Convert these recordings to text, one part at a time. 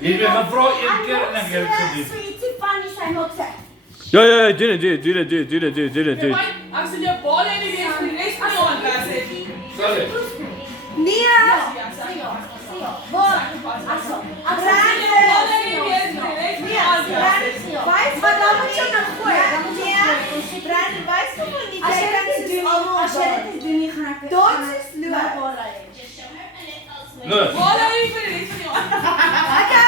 Je bent gaan vrouw in keer en dan I'm geef ik not het niet. sweetie funny zijn ook zeg. Ja, ja, ja, do it. Axel, je bal en die is voor de rest van jou aan het laten. Sorry. Nia! Ja, zeg Sia, maar. Sia. Bom. Asso. Axel, je bal en die is voor de rest van jou aan het laten. Maar dan moet je nog gooien. Dan moet je nog Brandon, weißt du von die Als je Jackets het is niet allemaal als je het niet gaat Dort is luar. Nee. Bal en die voor de rest van jou aan het laten. Aga.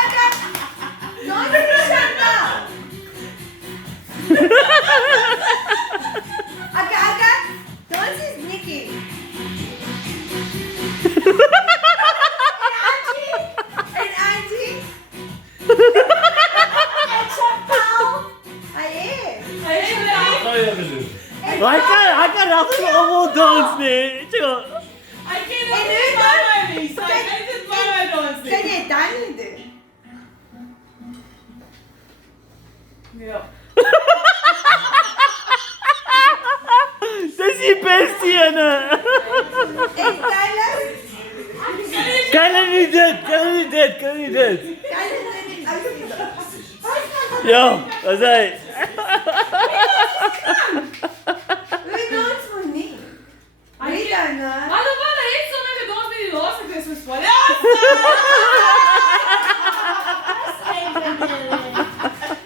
Dort is Shanda. Aga. Dort is Nikki. En Angie. Aye. Hij heeft het Wat ga je even doen? I can allemaal dance nee. Tjoh. Hij kent het niet van mij, Lisa. Hij kent het van mij dansen. Kan je dat niet doen? Ja. Dat is die bestie, Anne. En Kyla? Kan je niet dit? Kyla is niet uitgezocht. Ja, dat zei. Wie danst voor niet? Wie dan? Hallo, man, hij heeft zo met gedanst met die laatste Christmas party.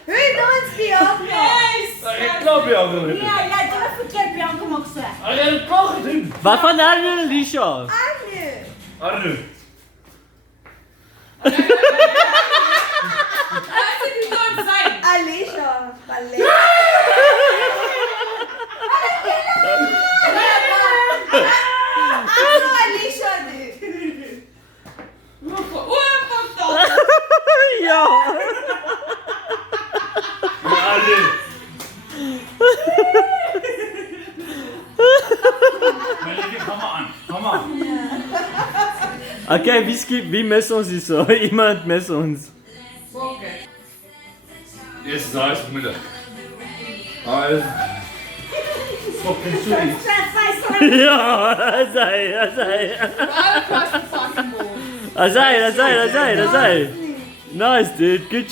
Wie danst die ook? Yes! Ik klap jou wel. Ja, jij doet het verkeerd, Bianca mag zeggen. Ga jij een kogel doen? Wat van daar weer, Alicia? Anu. Arnu. Laat het niet dans zijn. Alicia. Ballet. Alicia nu. Oeh, fuck dat. Ja. Arnu. Maar lieve, ga maar aan. Ga maar. Oké, wie mest ons is zo? Iemand mest ons. Fuck it. Eerst daar is moeder. Ah, is... Fucking sweet. Ja, dat zei. Waar was de fucking ball? Dat zei. Nice, dude. Good job.